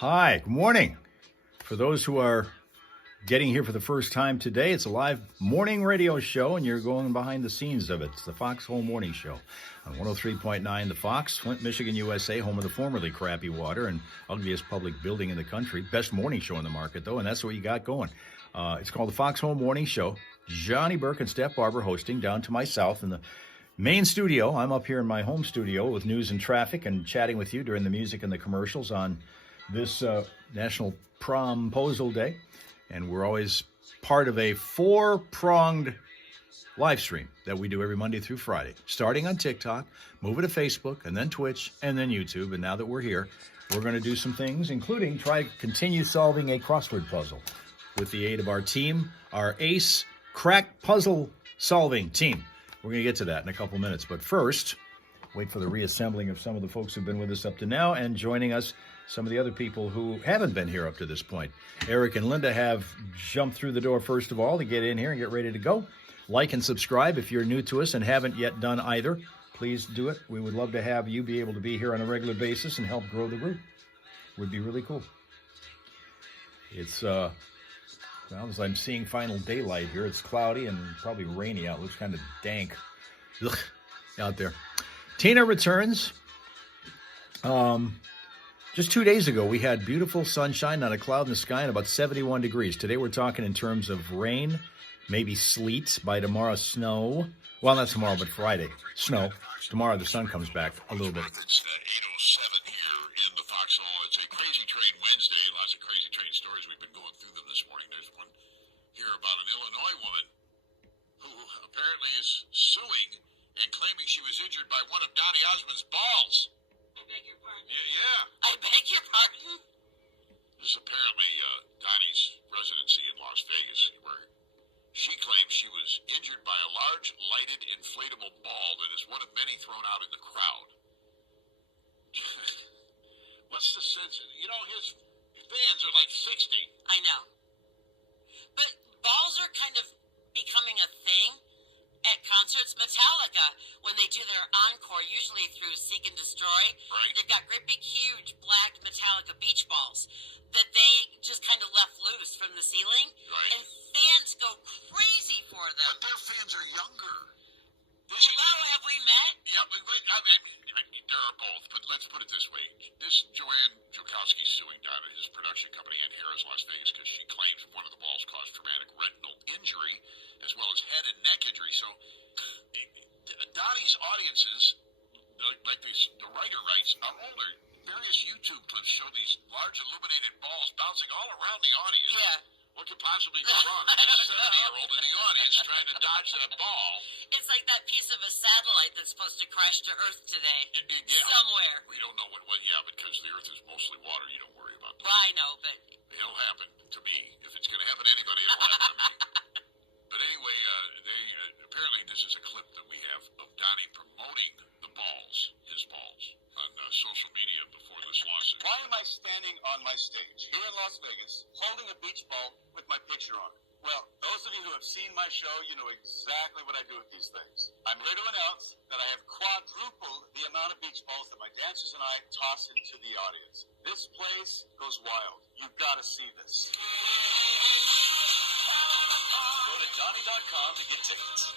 Hi, good morning. For those who are getting here for the first time today, it's a live morning radio show, and you're going behind the scenes of it. It's the Foxhole Morning Show on 103.9 The Fox, Flint, Michigan, USA, home of the formerly crappy water and ugliest public building in the country. Best morning show in the market, though, and that's what you got going. It's called the Foxhole Morning Show. Johnny Burke and Steph Barber hosting down to my south in the main studio. I'm up here in my home studio with news and traffic and chatting with you during the music and the commercials on this National Promposal Day. And we're always part of a four-pronged live stream that we do every Monday through Friday, starting on TikTok, moving to Facebook, and then Twitch, and then YouTube. And now that we're here, we're going to do some things, including try to continue solving a crossword puzzle with the aid of our team, our ace crack puzzle solving team. We're going to get to that in a couple minutes. But first, wait for the reassembling of some of the folks who've been with us up to now and joining us, some of the other people who haven't been here up to this point. Eric and Linda have jumped through the door, first of all, to get in here and get ready to go. Like and subscribe if you're new to us and haven't yet done either. Please do it. We would love to have you be able to be here on a regular basis and help grow the group. Would be really cool. It's, well, as I'm seeing final daylight here, it's cloudy and probably rainy out. It looks kind of dank out there. Tina returns. Just 2 days ago, we had beautiful sunshine, not a cloud in the sky, and about 71 degrees. Today, we're talking in terms of rain, maybe sleet. By tomorrow, snow. Well, not tomorrow, but Friday. Snow. Tomorrow, the sun comes back a little bit. It's 8:07 here in the Foxhole. It's a Crazy Train Wednesday. Lots of Crazy Train stories. We've been going through them this morning. There's one here about an Illinois woman who apparently is suing and claiming she was injured by one of Donny Osmond's balls. I beg your pardon? Yeah. I beg your pardon? This is apparently Donnie's residency in Las Vegas, where she claims she was injured by a large, lighted, inflatable ball that is one of many thrown out in the crowd. What's the sense? You know, his fans are like 60. I know. But balls are kind of becoming a thing at concerts. Metallica, when they do their encore, usually through Seek and Destroy, right, they've got great big huge black Metallica beach balls that they just kind of left loose from the ceiling, right, and fans go crazy for them. But their fans are younger. Hello, have we met? Yeah, but there are both. But let's put it this way: this Joanne Jokowski's suing Donna, his production company, and Harris Las Vegas, because she claims one of the balls caused traumatic retinal injury as well as head and neck injury. So Donnie's audiences, like the writer writes, are older. Various YouTube clips show these large illuminated balls bouncing all around the audience. Yeah. What could possibly go wrong? There's a 70-year-old in the audience trying to dodge that ball. It's like that piece of a satellite that's supposed to crash to Earth today. Yeah. Somewhere. We don't know what, because the Earth is mostly water, you don't worry about that. Well, I know, but It'll happen to me. If it's going to happen to anybody, it'll happen to me. But anyway, apparently this is a clip that we have of Donnie promoting the balls, his balls, on social media before this lawsuit. Why am I standing on my stage here in Las Vegas holding a beach ball with my picture on it? Well, those of you who have seen my show, you know exactly what I do with these things. I'm here to announce that I have quadrupled the amount of beach balls that my dancers and I toss into the audience. This place goes wild. You've got to see this. Go to Donnie.com to get tickets.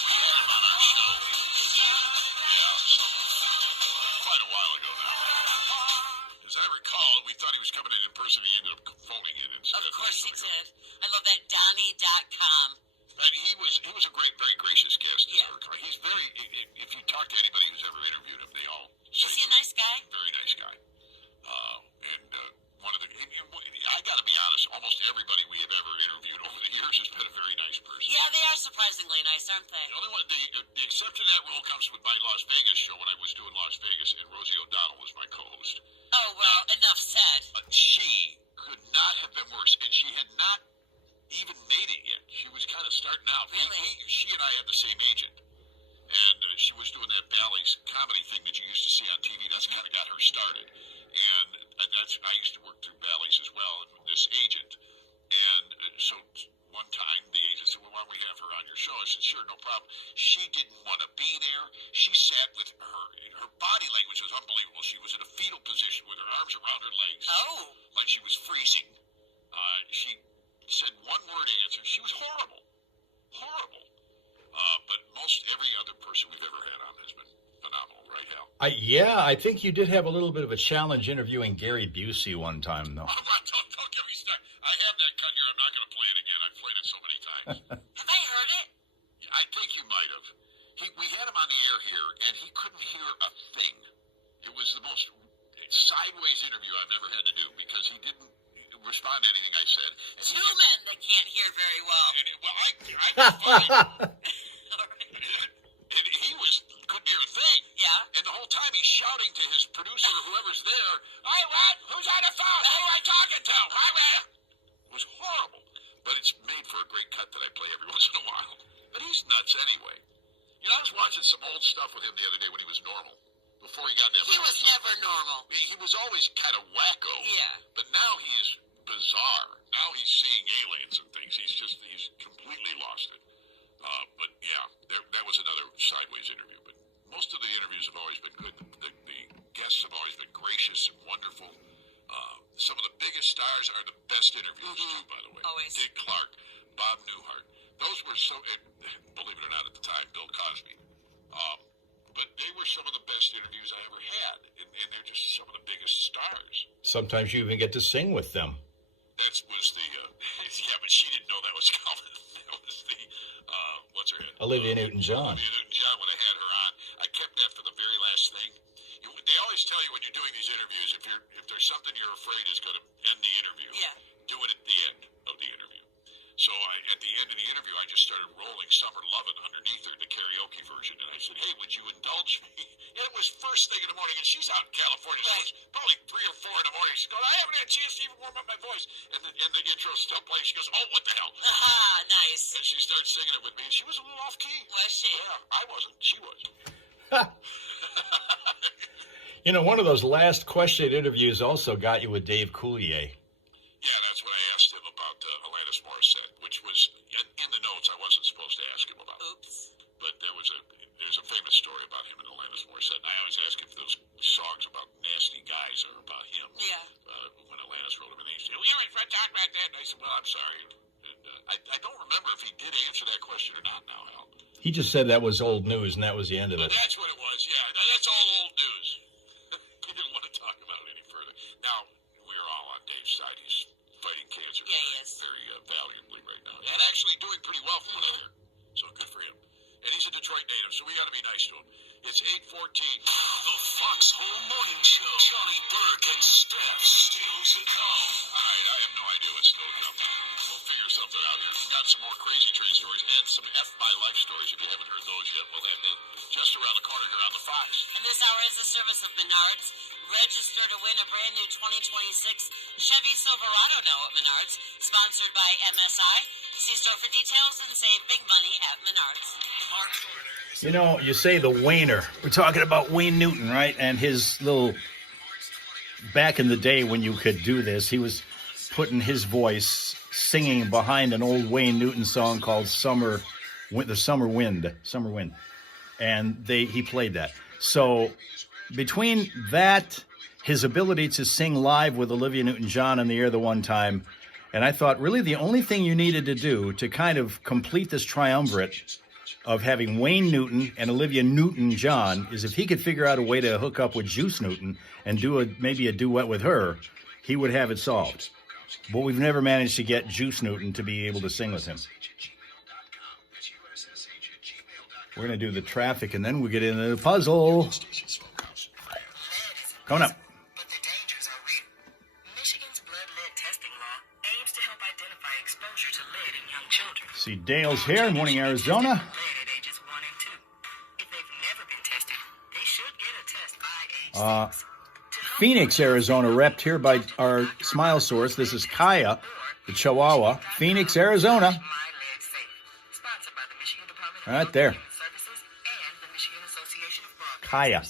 We had him on our show. Quite a while ago now. As I recall, we thought he was coming in person. He ended up phoning in instead. of course he did. I love that Donnie.com. And he was a very gracious guest. Yeah. He's very. If you talk to anybody who's ever interviewed him, they all say Is he a nice guy? Very nice guy. One of the. I got to be honest. Almost everybody we have ever interviewed over the years has been a very nice person. Yeah, they are surprisingly nice, aren't they? The only one, the exception to that rule comes with my Las Vegas show when I was doing Las Vegas, and Rosie O'Donnell was my co-host. Oh, well, enough said. She could not have been worse, and she had not even made it yet. She was kind of starting out. Really? She and I had the same agent, and she was doing that Bally's comedy thing that you used to see on TV. That's kind of got her started, and I used to work through Bally's as well, and this agent, and so one time the agent said, well, why don't we have her on your show? I said, sure, no problem. She didn't want to be there. She sat with her body language was unbelievable. I think you did have a little bit of a challenge interviewing Gary Busey one time, though. Don't get me started. I have that cut here. I'm not going to play it again. I've played it so many times. Have I heard it? I think you might have. We had him on the air here, and he couldn't hear a thing. It was the most sideways interview I've ever had to do because he didn't respond to anything I said. And Two men that can't hear very well. I can find and he couldn't hear a thing. Yeah. And the whole time he's shouting to his producer or whoever's there, "Hey, Rod, who's on the phone? Who am I talking to?" It was horrible. But it's made for a great cut that I play every once in a while. But he's nuts anyway. You know, I was watching some old stuff with him the other day when he was normal. Before he got that. He was never normal. He was always kind of wacko. Yeah. But now he's bizarre. Now he's seeing aliens and things. He's completely lost it. But yeah, that was another sideways interview. But most of the interviews have always been good. The guests have always been gracious and wonderful. Some of the biggest stars are the best interviews too, by the way. Always. Dick Clark, Bob Newhart. Those were believe it or not, at the time, Bill Cosby. But they were some of the best interviews I ever had, and they're just some of the biggest stars. Sometimes you even get to sing with them. That was the, yeah, but she didn't know that was coming. That was the, what's her name? Olivia Newton-John. Olivia Newton-John, when I had her on. I kept that for the very last thing. They always tell you when you're doing these interviews, if there's something you're afraid is going to end the interview, do it at the end of the interview. So at the end of the interview, I just started rolling Summer Lovin' underneath her, the karaoke version, and I said, "Hey, would you indulge me?" And it was first thing in the morning, and she's out in California, so it's probably 3 or 4 in the morning. She's going, "I haven't had a chance to even warm up my voice." And the intro's still playing. She goes, "Oh, what the hell?" Aha, nice. And she starts singing it with me, and she was a little off key. Was she? Yeah, I wasn't. She was. You know, one of those last question interviews also got you with Dave Coulier. Yeah, that's what I asked him about Alanis Morissette, which was in the notes I wasn't supposed to ask him about. Oops. But there's a famous story about him and Alanis Morissette, and I always ask if those songs about nasty guys are about him. Yeah. When Alanis wrote them, and they said, "We always talk about that," and I said, "Well, I'm sorry." And, I don't remember if he did answer that question or not now, Hal. He just said that was old news, and that was the end of it. That's what it was, yeah. That's all old news. He didn't want to talk about it any further. Now, we're all on Dave's side. He's fighting cancer very valiantly right now. And actually doing pretty well from what I hear. So good for him. And he's a Detroit native, so we got to be nice to him. It's 8:14. The Foxhole Morning Show. Johnny Burke and Steph still to come. All right, I have no idea what's still to come. We'll figure something out here. We've got some more Crazy Train stories and some F My Life stories. If you haven't heard those yet, we'll have them just around the corner here on the Fox. And this hour is the service of Menards. Register to win a brand new 2026 Chevy Silverado now at Menards. Sponsored by MSI. See store for details and save big money at Menards. You know, you say the Wayner. We're talking about Wayne Newton, right? And his little, back in the day when you could do this, he was putting his voice singing behind an old Wayne Newton song called the Summer Wind. And he played that. So between that, his ability to sing live with Olivia Newton-John on the air the one time, and I thought really the only thing you needed to do to kind of complete this triumvirate of having Wayne Newton and Olivia Newton-John is if he could figure out a way to hook up with Juice Newton and do maybe a duet with her, he would have it solved. But we've never managed to get Juice Newton to be able to sing with him. We're going to do the traffic, and then we'll get into the puzzle. Coming up. But the dangers are real. Michigan's blood lead testing law aims to help identify exposure to lead in young children. See Dale's here, Morning Arizona. Lead at ages 1 and 2. If they've never been tested, they should get a test by age 6. Phoenix, Arizona, repped here by our Smile Source. This is Kaya, the Chihuahua. Phoenix, Arizona. My Lead Safe. Sponsored by the Michigan Department of Right there. Human Services and the Michigan Association of Broadcasters. Kaya.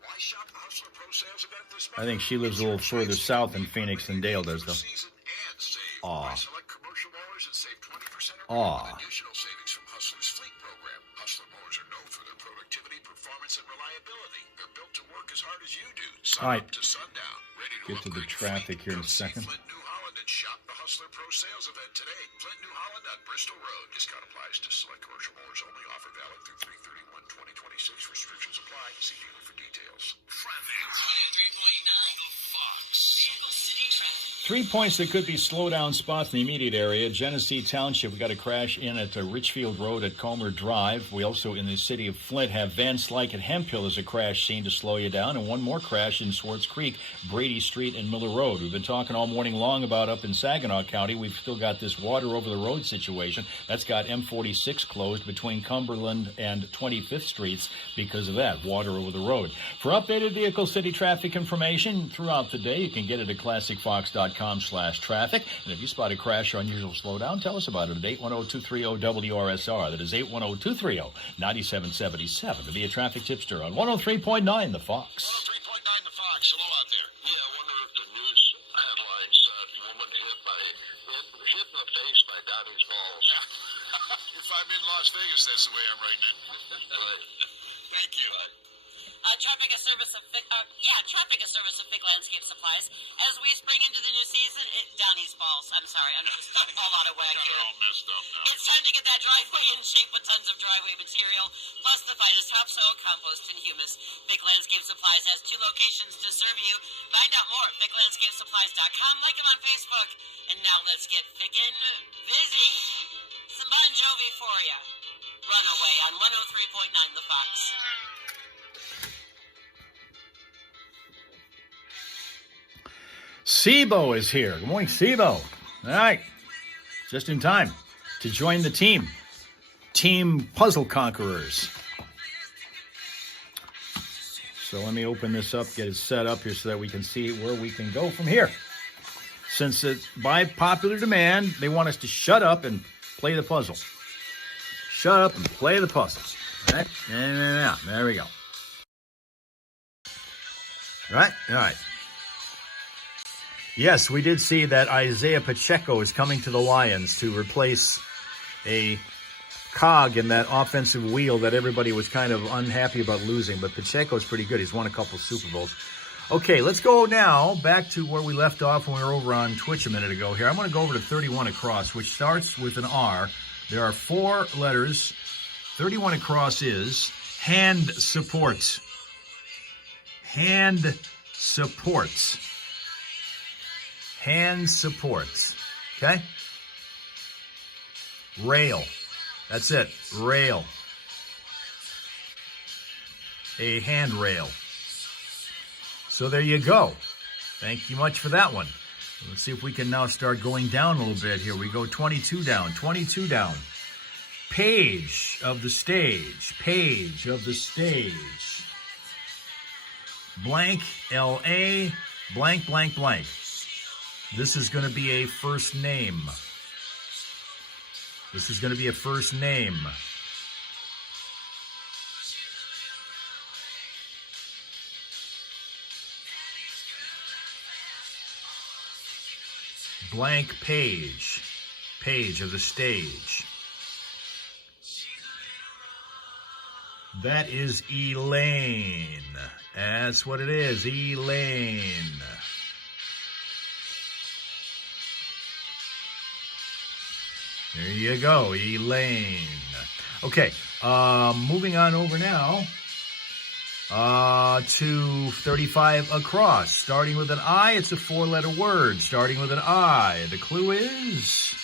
Why shop the Hustler Pro Sales event this month? I think she lives a little further south in Phoenix than Dale does, though. Season and save. Aw. Buy select commercial mowers and save 20% or Aw. more with additional savings from Hustler's fleet program. Hustler mowers are known for their productivity, performance, and reliability. They're built to work as hard as you do. Sun All right. up to sundown. Ready to Get to the upgrade your traffic fleet? here in a Come see second. Flint, New Holland, and shop the Hustler Pro Sales event today. Flint, New Holland on Bristol Road. Discount applies to select commercial mowers only. Offer valid through 3/31/2026. Restrictions apply. See dealer for details. 3 points that could be slowdown spots in the immediate area. Genesee Township, we got a crash in at Richfield Road at Comer Drive. We also, in the city of Flint, have Van Slyke at Hemphill as a crash scene to slow you down. And one more crash in Swartz Creek, Brady Street and Miller Road. We've been talking all morning long about up in Saginaw County. We've still got this water over the road situation. That's got M46 closed between Cumberland and 25th Streets because of that, water over the road. For updated vehicle city traffic information throughout the day, you can get it at classicfox.com/traffic. And if you spot a crash or unusual slowdown, tell us about it at 810-230-WRSR. That is 810-230-9777 to be a traffic tipster on 103.9 The Fox. 103.9 The Fox. Hello out there. Yeah, I wonder if the news headlines woman hit in the face by Donnie's balls. If I'm in Las Vegas, that's the way I'm writing it. Right. Thank you. Traffic a service of Fig Landscape Supplies. As we spring into the new season, Downey's balls. I'm sorry, I'm just all out of whack Got it here. all messed up now. It's time to get that driveway in shape with tons of driveway material, plus the finest topsoil, compost, and humus. Fig Landscape Supplies has 2 locations to serve you. Find out more at FigLandscapeSupplies.com. Like them on Facebook. And now let's get Figgin' busy. Some Bon Jovi for ya. Runaway on 103.9 The Fox. Sibo is here. Good morning, Sibo. All right. Just in time to join the team. Team Puzzle Conquerors. So let me open this up, get it set up here so that we can see where we can go from here. Since by popular demand, they want us to shut up and play the puzzle. Shut up and play the puzzle. All right? Yeah, there we go. All right. Yes, we did see that Isaiah Pacheco is coming to the Lions to replace a cog in that offensive wheel that everybody was kind of unhappy about losing. But Pacheco's pretty good. He's won a couple Super Bowls. Okay, let's go now back to where we left off when we were over on Twitch a minute ago here. I'm going to go over to 31 across, which starts with an R. There are 4 letters. 31 across is hand support. Hand support. Hand supports. Okay? Rail. That's it. Rail. A handrail. So there you go. Thank you much for that one. Let's see if we can now start going down a little bit here. We go 22 down. 22 down. Page of the stage. Page of the stage. Blank, L-A, blank, blank, blank. This is going to be a first name. This is going to be a first name. Blank page. Page of the stage. That is Elaine. That's what it is, Elaine. There you go, Elaine. Okay, moving on over now to 35 across. Starting with an I, it's a 4-letter word. Starting with an I. The clue is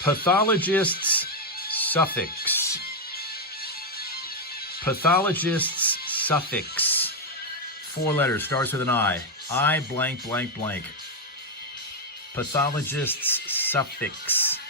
pathologist's suffix. Pathologist's suffix. 4 letters, starts with an I. I blank, blank, blank. Pathologist's suffix.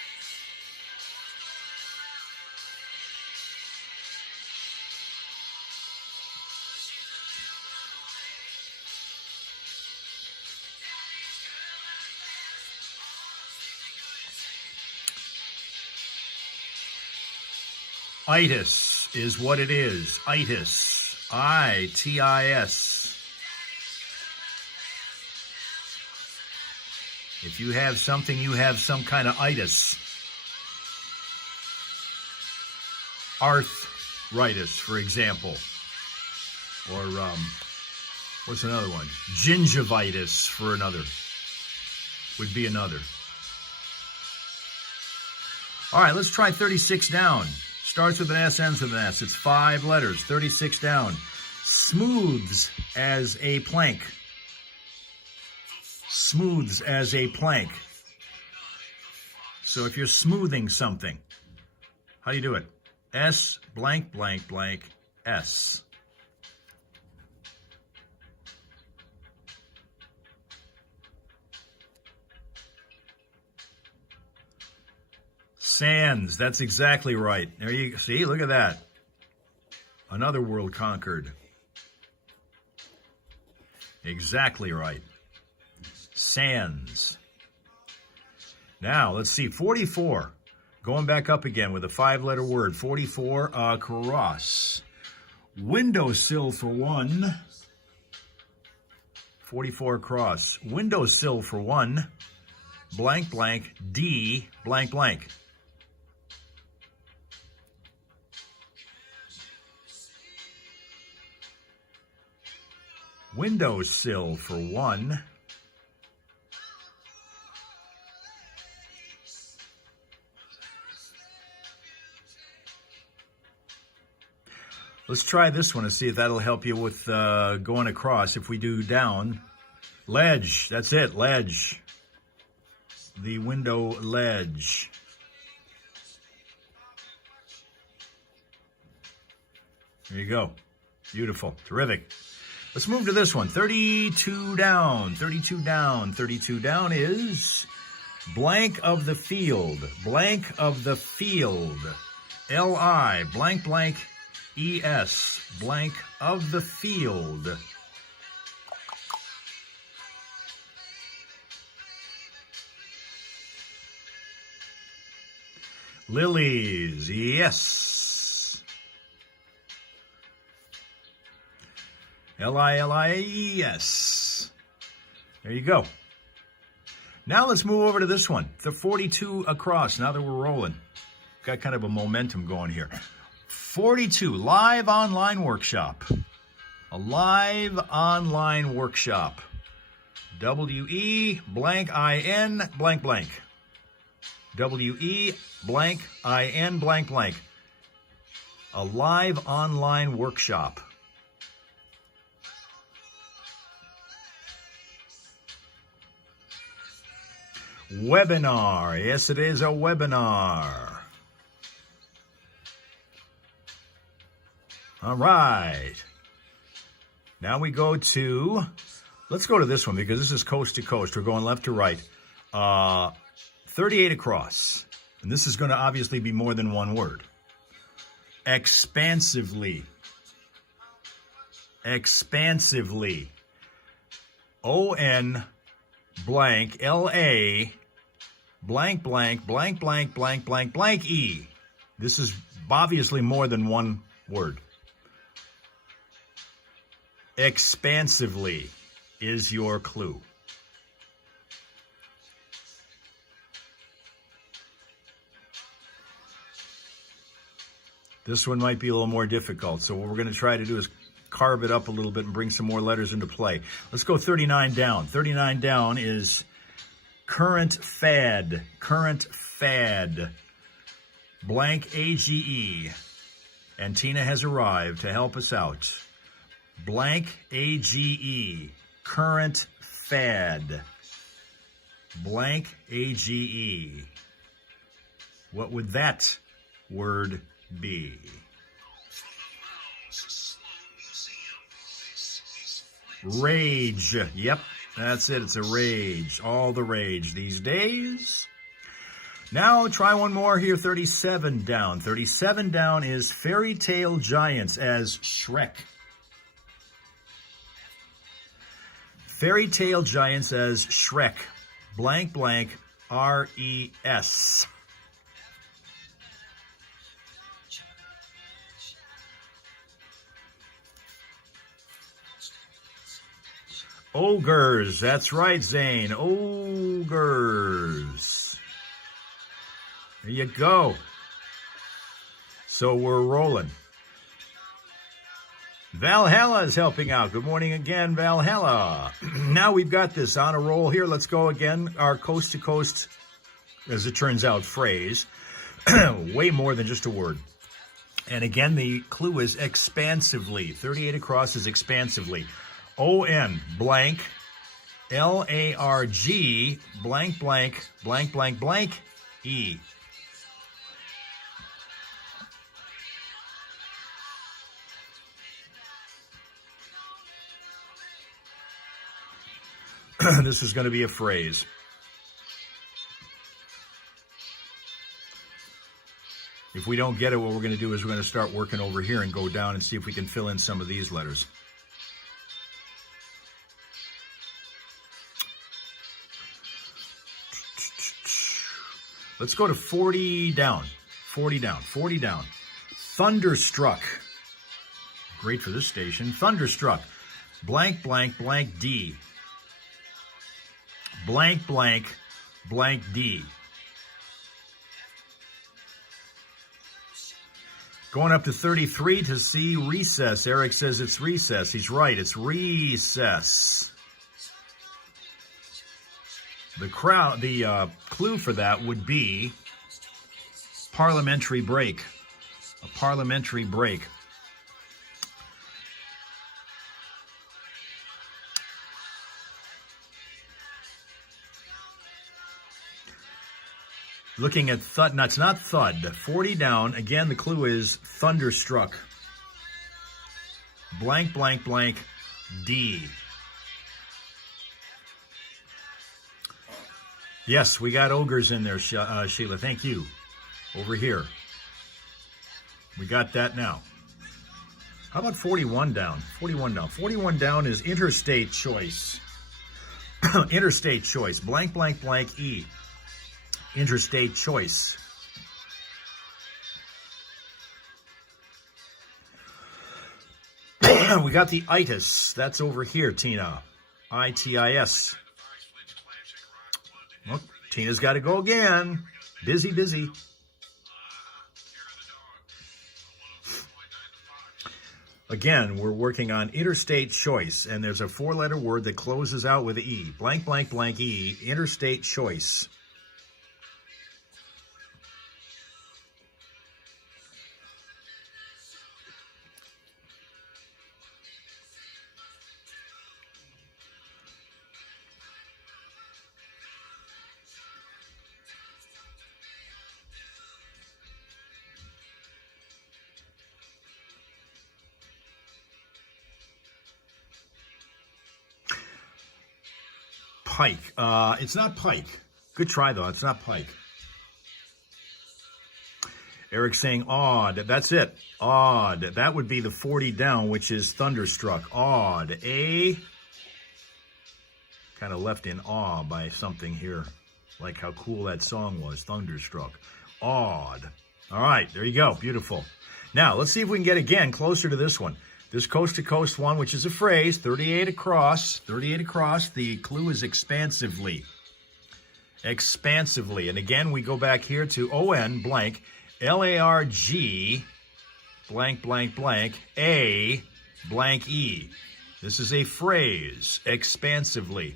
Itis is what it is. Itis. I-T-I-S. If you have something, you have some kind of itis. Arthritis, for example. Or, what's another one? Gingivitis for another. Would be another. All right, let's try 36 down. Starts with an S, ends with an S. It's 5 letters. 36 down. Smooths as a plank. smooths as a plank. So if you're smoothing something, how do you do it? S blank blank blank S. Sands, that's exactly right. There you see, look at that. Another world conquered. Exactly right. Sands. Now, let's see, 44. Going back up again with a 5-letter word. 44, across. Windowsill for one. 44 across. Windowsill for one. Blank, blank, D, blank, blank. Windowsill for one. Let's try this one and see if that'll help you with going across. If we do down, ledge, that's it, ledge. The window ledge. There you go. Beautiful, terrific. Let's move to this one. 32 down, 32 down. 32 down is blank of the field. Blank of the field. L-I, blank, blank, E-S. Blank of the field. Lilies, yes. L-I-L-I-E-S. There you go. Now let's move over to this one. The 42 across, now that we're rolling. Got kind of a momentum going here. 42, live online workshop. A live online workshop. W-E blank I-N blank blank. W-E blank I-N blank blank. A live online workshop. Webinar. Yes, it is a webinar. All right. Now we go to, let's go to this one because this is coast to coast. We're going left to right. 38 across. And this is going to obviously be more than one word. Expansively. Expansively. O-N blank L-A blank blank blank blank blank blank blank E. This is obviously more than one word. Expansively is your clue. This one might be a little more difficult, so what we're going to try to do is carve it up a little bit and bring some more letters into play. Let's go 39 down. 39 down is current fad. Current fad. Blank A-G-E. And Tina has arrived to help us out. Blank A-G-E. Current fad. Blank A-G-E. What would that word be? Rage. Yep, that's it. It's a rage. All the rage these days. Now try one more here. 37 down. 37 down is fairy tale giants as Shrek. Fairy tale giants as Shrek. Blank blank R-E-S. Ogres. That's right, Zane. Ogres. There you go. So we're rolling. Valhalla is helping out. Good morning again, Valhalla. Now we've got this on a roll here. Let's go again. Our coast to coast, as it turns out, phrase. Way more than just a word. And again, the clue is expansively. 38 across is expansively. O-N blank L-A-R-G blank blank blank blank blank E. This is going to be a phrase. If we don't get it, what we're going to do is we're going to start working over here and go down and see if we can fill in some of these letters. Let's go to 40 down. 40 down. 40 down. Thunderstruck. Great for this station. Thunderstruck. Blank, blank, blank, D. Blank, blank, blank, D. Going up to 33 to see recess. Eric says it's recess. He's right. It's recess. The clue for that would be parliamentary break. A parliamentary break. Looking at thud, no, it's not thud. 40 down. Again, the clue is thunderstruck. Blank, blank, blank, D. Yes, we got ogres in there, Sheila. Thank you. Over here. We got that now. How about 41 down? 41 down. 41 down is interstate choice. Interstate choice. Blank, blank, blank, E. Interstate choice. We got the itis. That's over here, Tina. I-T-I-S. Well, Tina's got to go again. Busy, busy. Again, we're working on interstate choice, and there's a four-letter word that closes out with E. Blank, blank, blank, E. Interstate choice. Pike. It's not Pike. Good try, though. It's not Pike. Eric's saying odd. That's it. Odd. That would be the 40 down, which is thunderstruck. Odd. A. Kind of left in awe by something here. Like how cool that song was. Thunderstruck. Odd. All right. There you go. Beautiful. Now, let's see if we can get again closer to this one. This coast-to-coast one, which is a phrase, 38 across. 38 across. The clue is expansively. Expansively. And again, we go back here to O-N blank, L-A-R-G blank, blank, blank, A blank E. This is a phrase, expansively.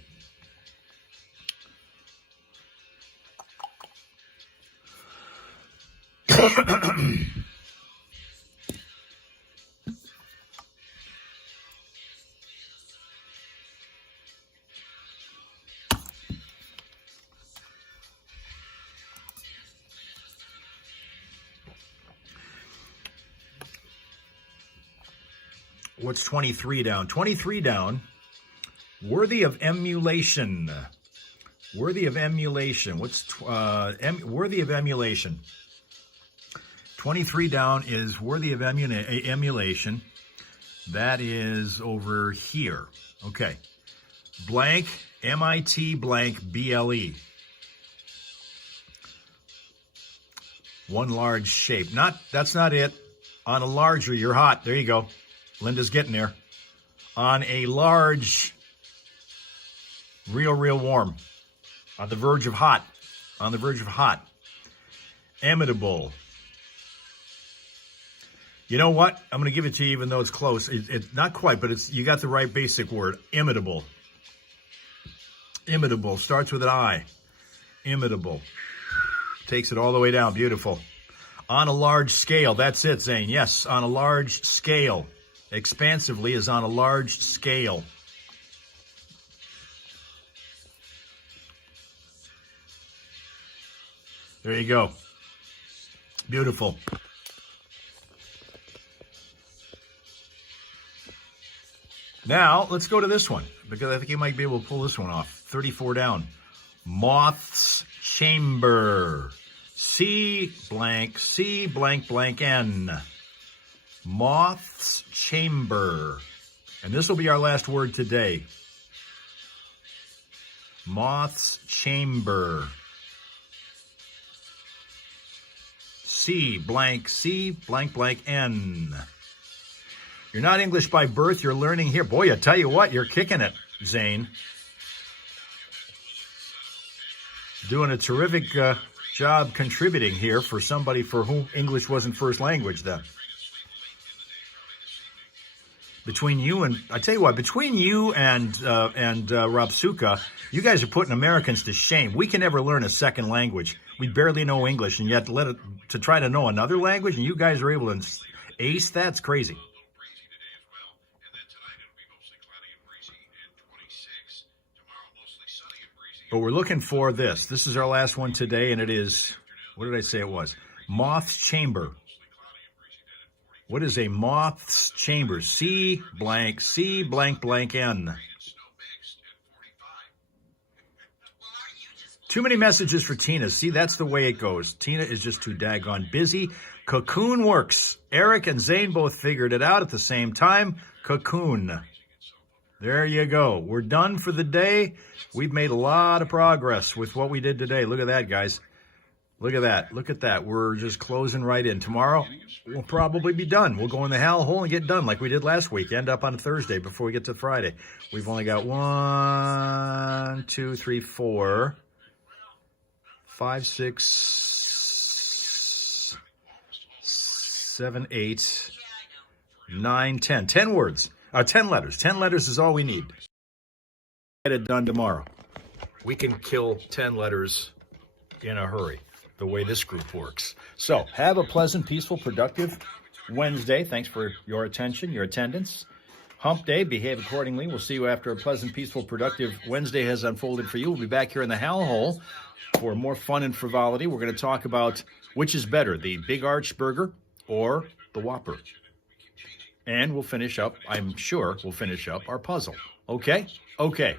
What's 23 down? 23 down. Worthy of emulation. Worthy of emulation. What's worthy of emulation? 23 down is worthy of emulation. That is over here. Okay. Blank, M-I-T blank, B-L-E. One large shape. That's not it. On a larger, you're hot. There you go. Linda's getting there. On a large, real warm. On the verge of hot. On the verge of hot. Imitable. You know what? I'm going to give it to you even though it's close. It's not quite, but you got the right basic word. Imitable. Imitable. Starts with an I. Imitable. Takes it all the way down. Beautiful. On a large scale. That's it, Zane. Yes, on a large scale. Expansively is on a large scale. There you go. Beautiful. Now, let's go to this one, because I think you might be able to pull this one off. 34 down. Moth's Chamber. C blank N. Moth's Chamber. And this will be our last word today. Moth's Chamber. C blank N. You're not English by birth, you're learning here. Boy, I tell you what, you're kicking it, Zane. Doing a terrific job contributing here for somebody for whom English wasn't first language then. Between you and, I tell you what, between you and Robsuka, you guys are putting Americans to shame. We can never learn a second language. We barely know English, and yet to try to know another language, and you guys are able to ace, that's crazy. But we're looking for this. This is our last one today, and it is, what did I say it was? Moth's Chamber. What is a moth's chamber? C blank N. Too many messages for Tina. See, that's the way it goes. Tina is just too daggone busy. Cocoon works. Eric and Zane both figured it out at the same time. Cocoon. There you go. We're done for the day. We've made a lot of progress with what we did today. Look at that, guys. Look at that. Look at that. We're just closing right in. Tomorrow, we'll probably be done. We'll go in the hell hole and get done like we did last week. End up on a Thursday before we get to Friday. We've only got 1, 2, 3, 4, 5, 6, 7, 8, 9, 10. 10 words. 10 letters. 10 letters is all we need. Get it done tomorrow. We can kill 10 letters in a hurry, the way this group works. So, have a pleasant, peaceful, productive Wednesday. Thanks for your attention, your attendance. Hump Day, behave accordingly. We'll see you after a pleasant, peaceful, productive Wednesday has unfolded for you. We'll be back here in the Hal Hole for more fun and frivolity. We're going to talk about which is better, the Big Arch Burger or the Whopper. And we'll finish up, I'm sure we'll finish up our puzzle. Okay? Okay.